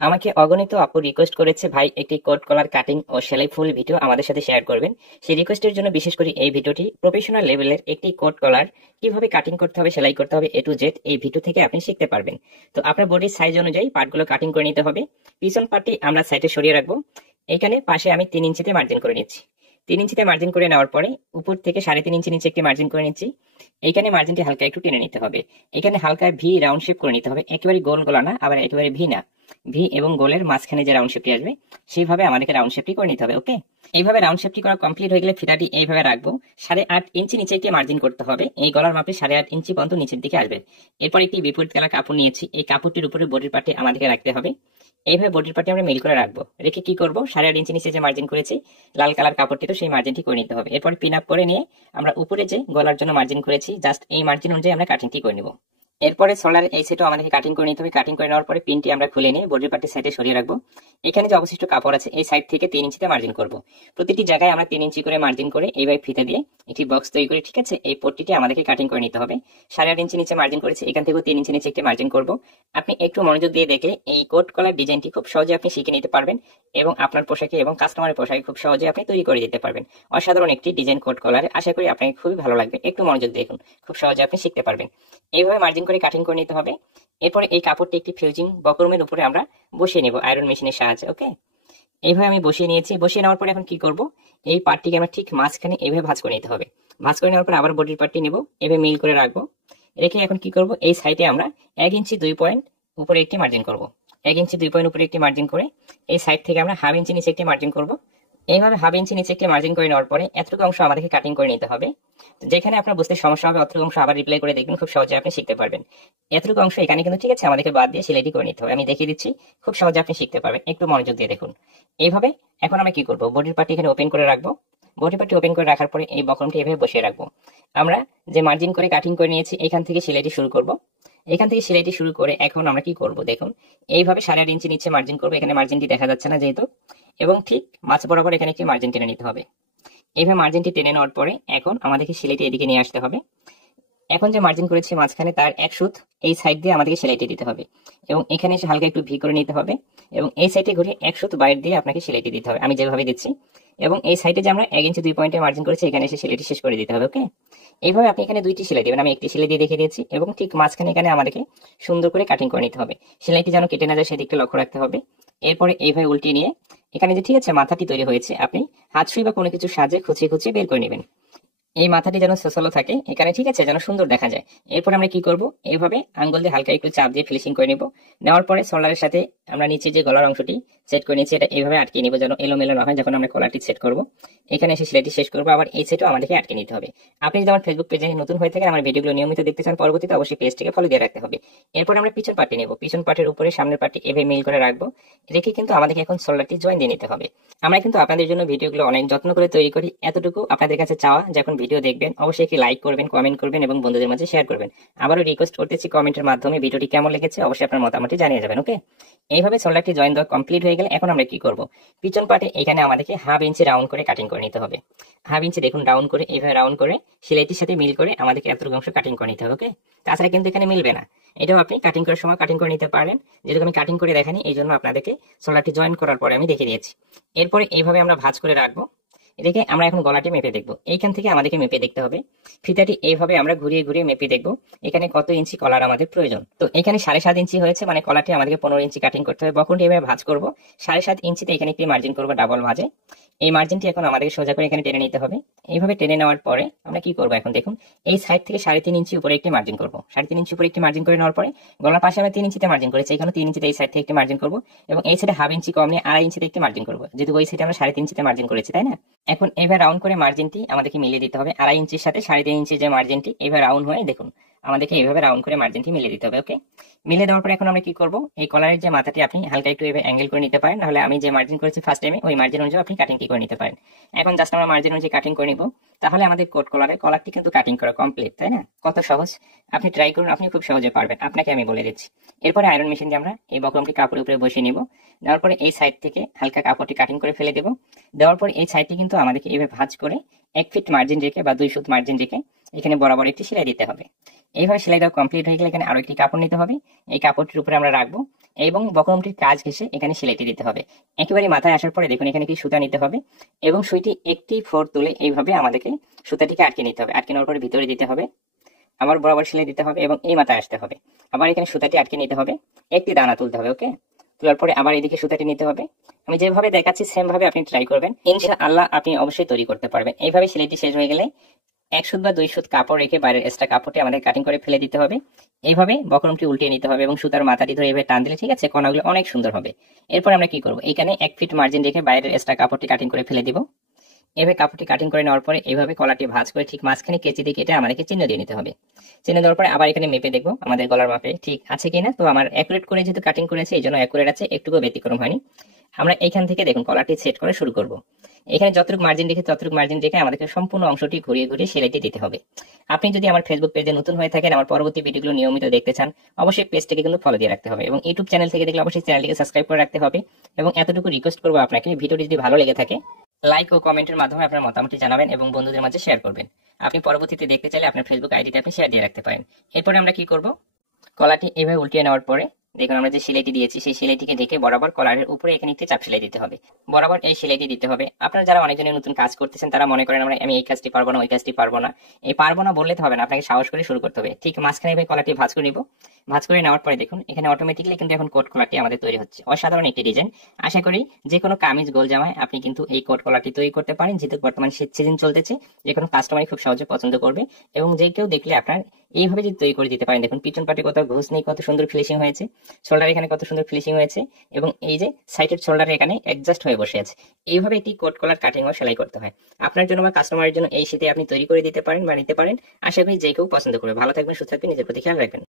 আমাকে অগণিত আপু রিকোয়েস্ট করেছে ভাই একটি কোট কলার কাটিং ও সেলাই ফুল ভিডিও আমাদের সাথে শেয়ার করবেন। সেই রিকোয়েস্টের জন্য বিশেষ করে এই ভিডিওটি প্রফেশনাল লেভেলের একটি কোট কলার কিভাবে কাটিং করতে হবে, সেলাই করতে হবে A to Z এই ভিডিও থেকে আপনি শিখতে পারবেন। তো আপনার বডির সাইজ অনুযায়ী পার্টগুলো কাটিং করে নিতে হবে। পিছন পার্টটি আমরা সাইডে সরিয়ে রাখবো। এখানে পাশে আমি 3 ইঞ্চিতে মার্জিন করে নিচ্ছি। 3 ইঞ্চিতে মার্জিন করে নেওয়ার পরে উপর থেকে 3.5 ইঞ্চি নিচে একটি মার্জিন করে নিচ্ছি। এইখানে মার্জিনটি হালকা একটু টেনে নিতে হবে। এখানে হালকা ভি রাউন্ড শেপ করে নিতে হবে, একেবারে গোল গোলা না, আবার একেবারে ভি না। ভি এবং গোলের মাঝখানে যে রাউন্ড শেপটি আসবে সেইভাবে আমাদেরকে রাউন্ড শেপটি করে নিতে হবে। ওকে, এইভাবে রাউন্ড শেপটি করা কমপ্লিট হয়ে গেলে ফিতাটি এইভাবে রাখবো। 8.5 ইঞ্চি নিচে একটি মার্জিন করতে হবে। এই গলার মাপে 8.5 ইঞ্চি পর্যন্ত নিচের দিকে আসবে। এরপর একটি বিপরীত কালার কাপড় নিয়েছি, এই কাপড়টির উপরে বডির পার্টে আমাদেরকে রাখতে হবে। এইভাবে বডির পার্টে আমরা মিল করে রাখবো। রেখে কি করবো, 8.5 ইঞ্চি নিচে যে মার্জিন করেছি লাল কালার কাপড়টি, তো সেই মার্জিনটি করে নিতে হবে। এরপর পিন আপ করে নিয়ে আমরা উপরে যে গলার জন্য মার্জিন করেছি জাস্ট এই মার্জিন অনুযায়ী আমরা কাটিংটি করে নিব। এরপরে সোলারের এই সেটও আমাদেরকে কাটিং করে নিতে হবে। কাটিং করে নেওয়ার পরে পিনটি আমরা খুলে নিয়ে বডির পার্টের সাইডে সরিয়ে রাখবো। এখানে যে অবশিষ্ট কাপড় আছে এই সাইড থেকে 3 ইঞ্চিতে মার্জিন করব। প্রতিটি জায়গায় আমরা 3 ইঞ্চি করে মার্জিন করে এইভাবে ফিতে দিয়ে একটি বক্স তৈরি করে, ঠিক আছে, এই পট্টিটি আমাদেরকে কাটিং করে নিতে হবে। 8.5 ইঞ্চি নিচে মার্জিন করেছি, এখান থেকেও 3 ইঞ্চি নিচে একটি মার্জিন করব। আপনি একটু মনোযোগ দিয়ে দেখলে এই কোট কলার ডিজাইনটি খুব সহজে আপনি শিখে নিতে পারবেন এবং আপনার পোশাকে এবং কাস্টমারের পোশাকে খুব সহজে আপনি তৈরি করে দিতে পারবেন। অসাধারণ একটি ডিজাইন কোট কলার, আশা করি আপনাকে খুবই ভালো লাগবে। একটু মনোযোগ দেখুন, খুব সহজে আপনি শিখতে পারবেন। এইভাবে মার্জিন করে কাটিং করে নিতে হবে। এরপরে এই কাপড়টি একটি ফিউজিং বক্রমের উপরে আমরা বসিয়ে নেব আয়রন মেশিনের সাহায্যে। ওকে, এইভাবে আমি বসিয়ে নিয়েছি। বসিয়ে নেওয়ার পরে এখন কি করব, এই পার্টটিকে আমরা ঠিক মাঝখানে এইভাবে ভাঁজ করে নিতে হবে। ভাঁজ করে নেওয়ার পরে আবার বডির পার্টটি নেব, এভাবে মিল করে রাখবো। রেখে এখন কি করব, এই সাইডে আমরা 1 ইঞ্চি 2 পয়েন্ট উপরে একটি মার্জিন করব। 1 ইঞ্চি 2 পয়েন্ট উপরে একটি মার্জিন করে এই সাইড থেকে আমরা 1/2 ইঞ্চি নিচে একটি মার্জিন করব। এইভাবে 1/2 ইঞ্চি নিচে একটি মার্জিন করে নেওয়ার পরে এতটুকু অংশ আমাদেরকে কাটিং করে নিতে হবে। তো যেখানে আপনার বুঝতে সমস্যা হবে অতটুকু অংশ আবার রিপ্লাই করে দেখবেন, খুব সহজে আপনি শিখতে পারবেন। এতটুকু অংশ এখানে কিন্তু, ঠিক আছে, আমাদেরকে বাদ দিয়ে সেলাইটি করে নিতে হবে। আমি দেখিয়ে দিচ্ছি, খুব সহজে আপনি শিখতে পারবেন। একটু মনোযোগ দিয়ে দেখুন। এইভাবে এখন আমরা কি করব, বডির পার্টি এখানে ওপেন করে রাখবো। বডি পার্টি ওপেন করে রাখার পরে এই বক্রমটি এভাবে বসিয়ে রাখবো। আমরা যে মার্জিন করে কাটিং করে নিয়েছি এখান থেকে সেলাইটি শুরু করব। এখান থেকে সেলাইটি শুরু করে এখন আমরা কি করব দেখুন, এইভাবে 8.5 ইঞ্চি নিচে মার্জিন করবো। এখানে মার্জিনটি দেখা যাচ্ছে না যেহেতু, এবং ঠিক মাছ বরাবর এখানে একটি মার্জিন টেনে নিতে হবে। এইভাবে মার্জিনটি টেনে নেওয়ার পরে এখন আমাদেরকে সেলাইটি এদিকে নিয়ে আসতে হবে। এখন যে মার্জিন করেছি মাঝখানে তার 1 সুত এই সাইড দিয়ে আমাদেরকে সেলাইটি দিতে হবে এবং এখানে এসে হালকা একটু ভি করে নিতে হবে এবং এই সাইডে ঘুরে 1 সুত বাইরে দিয়ে আপনাকে সেলাইটি দিতে হবে, আমি যেভাবে দিচ্ছি। এবং এই সাইডে যে আমরা 1 ইঞ্চি 2 পয়েন্টে মার্জিন করেছি এখানে এসে সেলাইটি শেষ করে দিতে হবে। ওকে, এইভাবে আপনি এখানে 2টি সেলাই দিবেন, আমি একটি সেলাই দিয়ে দেখিয়ে দিয়েছি। এবং ঠিক মাঝখানে এখানে আমাদেরকে সুন্দর করে কাটিং করে নিতে হবে, সেলাইটি যেন কেটে না যায় সেদিকটা লক্ষ্য রাখতে হবে। এরপরে এইভাবে উল্টিয়ে নিয়ে এখানে যে, ঠিক আছে, মাথাটি তৈরি হয়েছে আপনি হাত সুই বা কোনো কিছু সাহায্যে খুঁচিয়ে খুঁচিয়ে বের করে নেবেন। এই মাথাটি যেন সোসলো থাকে এখানে, ঠিক আছে, যেন সুন্দর দেখা যায়। এরপর আমরা কি করব, এইভাবে আঙ্গুল দিয়ে হালকা একটু চাপ দিয়ে ফিনিশিং করে নিব। নেওয়ার পরে সোলারের সাথে আমরা নিচে যে গলার অংশটি সেট করে নিয়েছি এটা এইভাবে আটকে নিব যেন এলোমেলো না হয় যখন আমরা কলারটি সেট করব। এখানে এসে সেলাইটি শেষ করবো, আবার এই সেটও আমাদেরকে আটকে নিতে হবে। আপনি যদি আমার ফেসবুক পেজে নতুন হয়ে থাকে, আমার ভিডিওগুলো নিয়মিত দেখতে চান, পরবর্তীতে অবশ্যই পেজটিকে ফলো দিয়ে রাখতে হবে। এরপর আমরা পিছন পার্টি নেব, পিছন পার্টের উপরে সামনের পার্টি এভাবে মিল করে রাখবো। রেখে কিন্তু আমাদেরকে এখন সোলারটি জয়েন দিয়ে নিতে হবে। আমরা কিন্তু আপনাদের জন্য ভিডিওগুলো অনেক যত্ন করে তৈরি করি, এতটুকু আপনাদের কাছে চাওয়া, যখন ভিডিও দেখবেন অবশ্যই একটি লাইক করবেন, কমেন্ট করবেন এবং বন্ধুদের মাঝে শেয়ার করবেন। আবারও রিকোয়েস্ট করতেছি কমেন্টের মাধ্যমে ভিডিওটি কেমন লেগেছে অবশ্যই আপনার মতামতটি জানিয়ে যাবেন। ওকে, এইভাবে সোলারটি জয়েন দেওয়া কমপ্লিট হয়ে গেলে এখন আমরা কি করব, পিছন পার্টে এখানে আমাদেরকে 1/2 ইঞ্চি রাউন্ড করে কাটিং করে নিতে হবে। 1/2 ইঞ্চি দেখুন রাউন্ড করে এইভাবে রাউন্ড করে সেলাইটির সাথে মিল করে আমাদেরকে এতটুকু অংশ কাটিং করে নিতে হবে। ওকে, তাছাড়া কিন্তু এখানে মিলবে না। এটাও আপনি কাটিং করার সময় কাটিং করে নিতে পারেন, যেহেতু আমি কাটিং করে দেখানি এই জন্য আপনাদেরকে সোলারটি জয়েন করার পরে আমি দেখিয়ে দিয়েছি। এরপরে এইভাবে আমরা ভাঁজ করে রাখবো। এদিকে আমরা এখন গলাটি মেপে দেখবো, এইখান থেকে আমাদেরকে মেপে দেখতে হবে। ফিতাটি এইভাবে আমরা ঘুরিয়ে ঘুরিয়ে মেপে দেখবো এখানে কত ইঞ্চি কলার আমাদের প্রয়োজন। তো এখানে 7.5 ইঞ্চি হয়েছে, মানে কলারটি আমাদেরকে 15 ইঞ্চি কাটিং করতে হবে। বক্রটি এভাবে ভাঁজ করবো, 7.5 ইঞ্চিতে এখানে একটি মার্জিন করবো ডাবল ভাঁজে। এই মার্জিনটি এখন আমাদেরকে সোজা করে এখানে টেনে নিতে হবে। এইভাবে টেনে নেওয়ার পরে আমরা কি করবো এখন দেখুন, এই সাইড থেকে 3.5 ইঞ্চি উপরে একটি মার্জিন করবো। 3.5 ইঞ্চি উপরে একটি মার্জিন করে নেওয়ার পরে গলার পাশে আমরা 3 ইঞ্চিতে মার্জিন করেছি, এখানে 3 ইঞ্চিতে এই সাইড থেকে একটি মার্জিন করবো এবং এই সাইডে 1/2 ইঞ্চি কম নিয়ে 2.5 ইঞ্চিতে একটি মার্জিন করবো, যেহেতু ওই সাইডে আমরা 3.5 ইঞ্চিতে মার্জিন করেছি, তাই না। এখন এইভাবে রাউন্ড করে মার্জিনটি আমাদেরকে মিলিয়ে দিতে হবে। 2.5 ইঞ্চির সাথে 3.5 ইঞ্চি যে মার্জিনটি এইভাবে রাউন্ড হয়ে দেখুন আমাদেরকে এইভাবে রাউন্ড করে মার্জিনটি মিলিয়ে দিতে হবে। ওকে, মিলিয়ে দেওয়ার পরে এখন আমরা কি করব, এই কলারের যে মাথাটি আপনি হালকা একটু এইভাবে অ্যাঙ্গেল করে নিতে পারেন, নাহলে আমি যে মার্জিন করেছি ফার্স্ট টাইমে ওই মার্জিন অনুযায়ী আপনি কাটিংটি করে নিতে পারেন। এখন জাস্ট আমরা মার্জিন অনুযায়ী কাটিং করে নিব, তাহলে আমাদের কোট কলারের কলারটি কিন্তু কাটিং করা কমপ্লিট, তাই না। কত সহজ, আপনি ট্রাই করুন, আপনি খুব সহজে পারবেন, আপনাকে আমি বলে দিচ্ছি। এরপরে আয়রন মেশিন দিয়ে আমরা এই বক্রমটি কাপড়ের উপরে বসিয়ে নিব। দেওয়ার পরে এই সাইড থেকে হালকা কাপড়টি কাটিং করে ফেলে দেব। দেওয়ার পর এই সাইডটি কিন্তু আমাদেরকে এইভাবে ভাঁজ করে 1 ফিট মার্জিন রেখে বা 2 সুত মার্জিন রেখে এখানে বরাবর একটি সেলাই দিতে হবে। এইভাবে সেলাই দেওয়া কমপ্লিট হয়ে গেলে এখানে আরো একটি কাপড় নিতে হবে। এই কাপড়টির উপরে আমরা রাখবো এবং বক্রমটির কাজ ঘেঁষে এখানে সেলাইটি দিতে হবে। একেবারে মাথায় আসার পরে দেখুন এখানে কি সুতা নিতে হবে এবং সুইটি একটি ফোর তুলে এইভাবে আমাদেরকে সুতাটিকে আটকে নিতে হবে। আটকে নেওয়ার পরে ভিতরে দিতে হবে, আবার বরাবর সেলাই দিতে হবে এবং এই মাথায় আসতে হবে। আবার এখানে সুতাটি আটকে নিতে হবে, একটি দানা তুলতে হবে। ওকে, তোলার পরে আবার এদিকে সুতাটি নিতে হবে। আমি যেভাবে দেখাচ্ছি সেম ভাবে আপনি ট্রাই করবেন, ইনশাআল্লাহ আপনি অবশ্যই তৈরি করতে পারবেন। এইভাবে সেলাইটি শেষ হয়ে গেলে 1 সুত বা 2 সুত কাপড় রেখে বাইরের এক্সট্রা কাপড়টি আমাদের কাটিং করে ফেলে দিতে হবে। এইভাবে বক্রমটি উল্টিয়ে নিতে হবে এবং সুতার মাথাটি ধরে এভাবে টান দিলে ঠিক আছে কণাগুলো অনেক সুন্দর হবে। এরপর আমরা কি করব, এখানে 1 ফিট মার্জিন রেখে বাইরের এক্সট্রা কাপড়টি কাটিং করে ফেলে দিব। এভাবে কাপড়টি কাটিং করে নেওয়ার পরে এইভাবে কলারটি ভাঁজ করে ঠিক মাঝখানে কেচি দিয়ে কেটে আমাদেরকে চিহ্ন দিয়ে নিতে হবে। চিহ্ন দেওয়ার পরে আবার এখানে মেপে দেখবো আমাদের গলার মাপে ঠিক আছে কিনা। তো আমার অ্যাকুরেট করে যেহেতু কাটিং করেছে এই জন্য অ্যাকুরেট আছে, একটুকু ব্যতিক্রম হয়নি। আমরা এইখান থেকে দেখুন কলারটি সেট করে শুরু করব। এখানে যতটুকু মার্জিন রেখে ততটুকু মার্জিন রেখে আমাদেরকে সম্পূর্ণ অংশটি ঘুরিয়ে ঘুরিয়ে সেলাইটি দিতে হবে। আপনি যদি আমার ফেসবুক পেজে নতুন হয়ে থাকেন, আমার পরবর্তী ভিডিওগুলো নিয়মিত দেখতে চান, অবশ্যই পেজটিকে কিন্তু ফলো দিয়ে রাখতে হবে এবং ইউটিউব চ্যানেল থেকে দেখলে অবশ্যই চ্যানেলটিকে সাবস্ক্রাইব করে রাখতে হবে। এবং এতটুকু রিকোয়েস্ট করবো আপনাকে, ভিডিওটি যদি ভালো লেগে থাকে লাইক ও কমেন্টের মাধ্যমে আপনার মতামতটি জানাবেন এবং বন্ধুদের মাঝে শেয়ার করবেন। আপনি পরবর্তীতে দেখতে চাইলে আপনার ফেসবুক আইডিতে আপনি শেয়ার দিয়ে রাখতে পারেন। এরপরে আমরা কি করব, কলাটি এভাবে উল্টিয়ে নেওয়ার পরে দেখুন আমরা যে সেলাইটি দিয়েছি সেই সেলাইটিকে ঢেকে বরাবর কলারের উপরে এখানে একটি চাপ সেলাই দিতে হবে। বরাবর এই সেলাইটি দিতে হবে। আপনারা যারা অনেকজনের নতুন কাজ করতেছেন তারা মনে করেন আমি এই কাজটি পারবো না, ওই কাজটি পারবো না। এই পারবো না বললে তো হবে না, আপনাকে সাহস করে শুরু করতে হবে। ঠিক মাঝখানে এভাবে কলাটি ভাঁজ করে নিব। ভাঁজ করে নেওয়ার পরে দেখুন এখানে অটোমেটিক্যালি কিন্তু এখন কোট কলারটি আমাদের তৈরি হচ্ছে। অসাধারণ একটি ডিজাইন। আশা করি যে কোনো কামিজ গোল জামায় আপনি কিন্তু এই কোট কলারটি তৈরি করতে পারেন, যেহেতু বর্তমানে শীত সিজন চলতেছে। যে কোনো কাস্টমারই খুব সহজে পছন্দ করবে এবং যে কেউ দেখলে আপনার এইভাবে যদি তৈরি করে দিতে পারেন। দেখুন পিছন পাটে কত ঘুষ নেই, কত সুন্দর ফিনিশিং হয়েছে। শোল্ডার এখানে কত সুন্দর ফিনিশিং হয়েছে এবং এই যে সাইডের শোল্ডার এখানে অ্যাডজাস্ট হয়ে বসে আছে। এইভাবে একটি কোট কলার কাটিং ও সেলাই করতে হয়। আপনার জন্য বা কাস্টমারের জন্য এই শীতে আপনি তৈরি করে দিতে পারেন বা নিতে পারেন। আশা করি যে কেউ পছন্দ করবে। ভালো থাকবেন, সুস্থ থাকবেন, নিজের প্রতি খেয়াল রাখবেন।